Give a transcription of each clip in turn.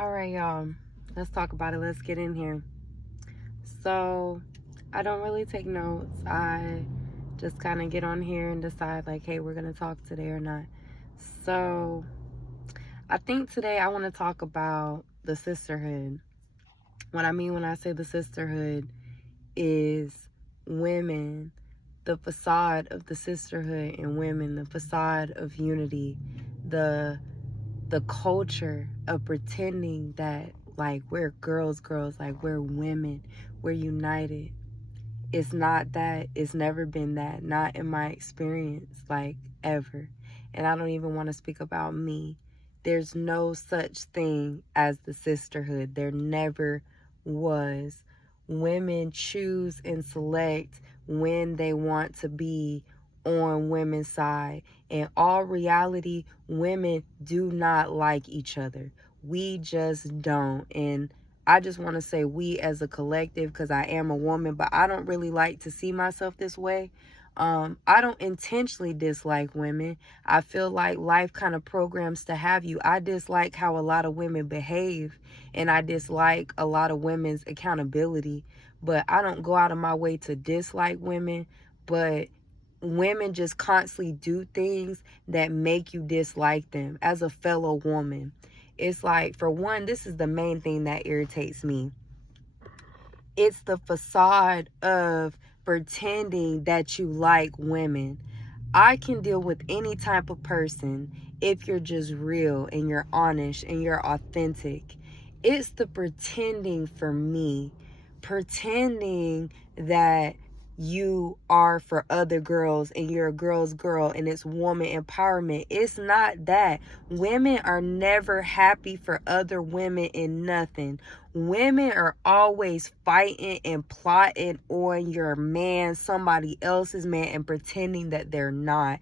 All right, y'all. Let's talk about it. Let's get in here. So, I don't really take notes. I just kind of get on here and decide, like, hey, we're going to talk today or not. So, I think today I want to talk about the sisterhood. What I mean when I say the sisterhood is women, the facade of the sisterhood and women, the facade of unity, the the culture of pretending that like we're girls, like we're women, we're united. It's not that. It's never been that. Not in my experience, like ever. And I don't even want to speak about me. There's no such thing as the sisterhood. There never was. Women choose and select when they want to be on women's side. In all reality, women do not like each other. We just don't. And I just want to say we as a collective, because I am a woman, but I don't really like to see myself this way. I don't intentionally dislike women. I feel like life kind of programs to have you. I dislike how a lot of women behave, and I dislike a lot of women's accountability. But I don't go out of my way to dislike women, but women just constantly do things that make you dislike them as a fellow woman. It's like, for one, this is the main thing that irritates me. It's the facade of pretending that you like women. I can deal with any type of person if you're just real and you're honest and you're authentic. It's the pretending for me. Pretending that you are for other girls and you're a girl's girl and it's woman empowerment. It's not that. Women are never happy for other women in nothing. Women are always fighting and plotting on your man, somebody else's man, and pretending that they're not.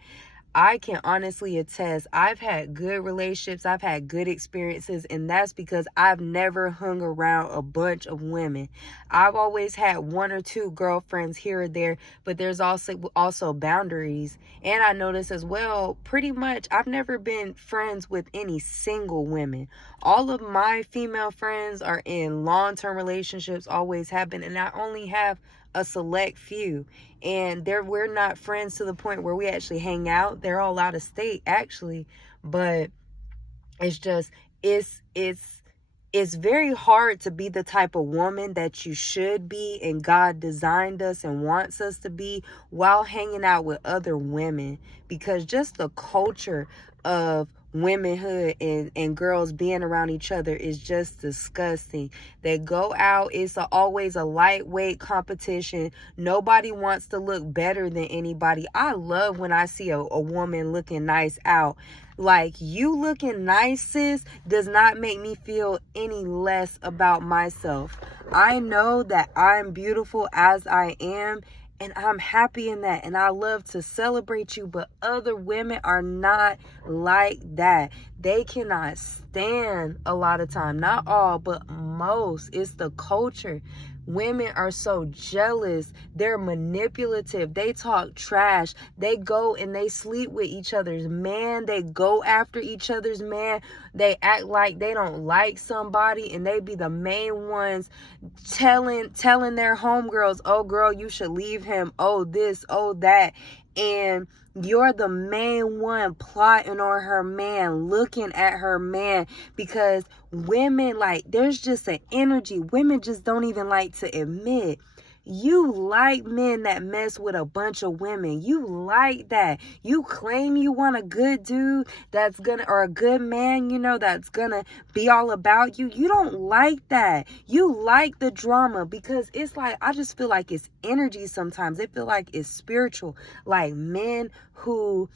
I can honestly attest, I've had good relationships, I've had good experiences, and that's because I've never hung around a bunch of women. I've always had one or two girlfriends here or there, but there's also boundaries. And I notice as well, pretty much I've never been friends with any single women. All of my female friends are in long-term relationships, always have been, and I only have a select few, and we're not friends to the point where we actually hang out. They're all out of state actually, but it's just it's very hard to be the type of woman that you should be and God designed us and wants us to be while hanging out with other women, because just the culture of womanhood and girls being around each other is just disgusting. They go out, it's always a lightweight competition. Nobody wants to look better than anybody. I love when I see a woman looking nice out. Like, you looking nice, sis, does not make me feel any less about myself. I know that I'm beautiful as I am, and I'm happy in that, and I love to celebrate you, but other women are not like that. They cannot stand, a lot of time, not all, but most. It's the culture. Women are so jealous. They're manipulative. They talk trash. They go and they sleep with each other's man. They go after each other's man. They act like they don't like somebody, and they be the main ones telling their homegirls, oh girl, you should leave him, oh this, oh that. And you're the main one plotting on her man, looking at her man, because women, like, there's just an energy women just don't even like to admit. You like men that mess with a bunch of women. You like that. You claim you want a good dude that's gonna, or a good man, that's gonna be all about you. You don't like that. You like the drama, because it's like, I just feel like it's energy sometimes. It feel like it's spiritual. Like, men who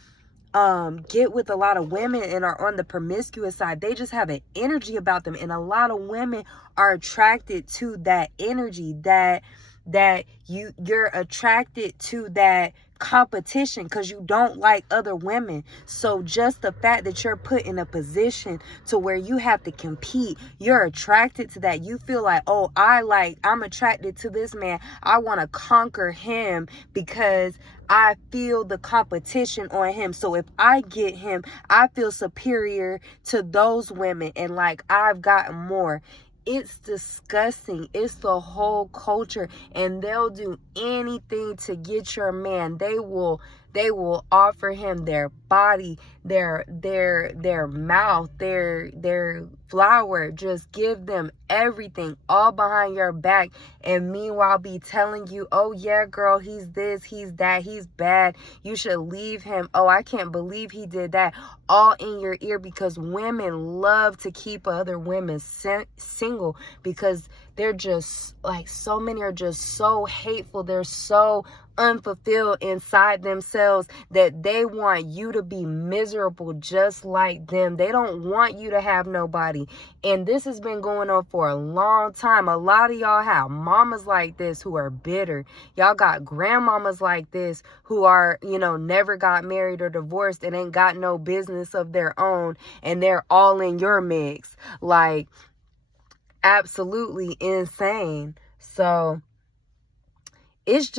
get with a lot of women and are on the promiscuous side, they just have an energy about them, and a lot of women are attracted to that energy, that that you're attracted to that competition because you don't like other women. So just the fact that you're put in a position to where you have to compete, you're attracted to that. You feel like, oh, I'm attracted to this man. I want to conquer him because I feel the competition on him. So if I get him, I feel superior to those women and like I've gotten more. It's disgusting. It's the whole culture, and they'll do anything to get your man. They will offer him their body, their mouth, their flower. Just give them everything, all behind your back, and meanwhile be telling you, oh yeah, girl, he's this, he's that, he's bad, you should leave him. Oh, I can't believe he did that, all in your ear, because women love to keep other women single because they're just like, so many are just so hateful. They're so unfulfilled inside themselves that they want you to be miserable just like them. They don't want you to have nobody. And this has been going on for a long time. A lot of y'all have mamas like this who are bitter. Y'all got grandmamas like this who are, never got married or divorced and ain't got no business of their own, and they're all in your mix. Like, absolutely insane. So it's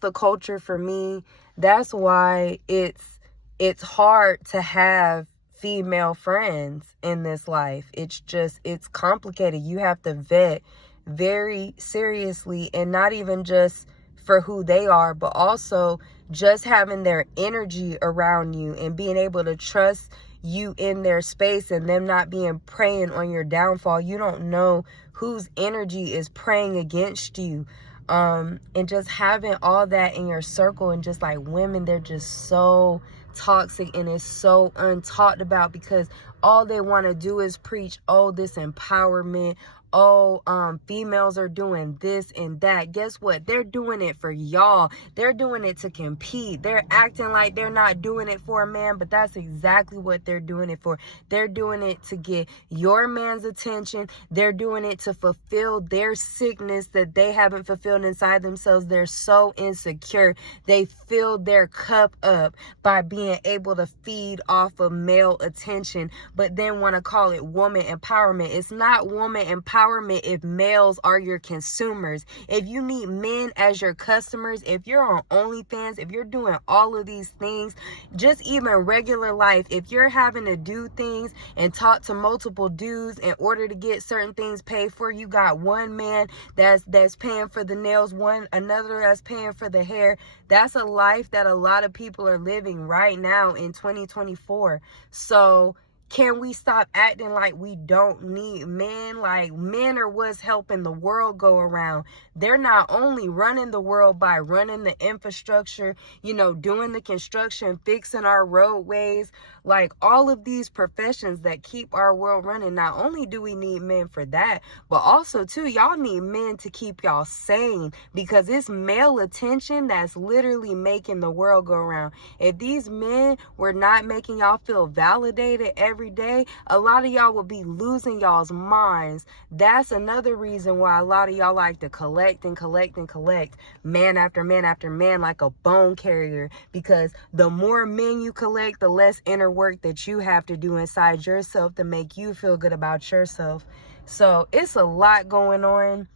the culture for me. That's why it's hard to have female friends in this life. It's complicated. You have to vet very seriously, and not even just for who they are, but also just having their energy around you and being able to trust you in their space and them not being preying on your downfall. You don't know whose energy is preying against you. And just having all that in your circle, and just like women, they're just so toxic and it's so untalked about because all they want to do is preach, oh, this empowerment. Oh, females are doing this and that. Guess what? They're doing it for y'all. They're doing it to compete. They're acting like they're not doing it for a man, but that's exactly what they're doing it for. They're doing it to get your man's attention. They're doing it to fulfill their sickness that they haven't fulfilled inside themselves. They're so insecure. They fill their cup up by being able to feed off of male attention, but then want to call it woman empowerment. It's not woman empowerment if males are your consumers. If you need men as your customers, if you're on OnlyFans, if you're doing all of these things, just even regular life, if you're having to do things and talk to multiple dudes in order to get certain things paid for, you got one man that's paying for the nails, another that's paying for the hair. That's a life that a lot of people are living right now in 2024. So can we stop acting like we don't need men? Like, men are what's helping the world go around. They're not only running the world by running the infrastructure, doing the construction, fixing our roadways, like all of these professions that keep our world running. Not only do we need men for that, but also too, y'all need men to keep y'all sane, because it's male attention that's literally making the world go around. If these men were not making y'all feel validated every day, a lot of y'all would be losing y'all's minds. That's another reason why a lot of y'all like to collect and collect and collect man after man after man like a bone carrier, because the more men you collect, the less inner work that you have to do inside yourself to make you feel good about yourself. So it's a lot going on,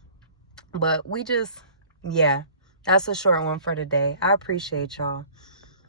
but that's a short one for today. I appreciate y'all.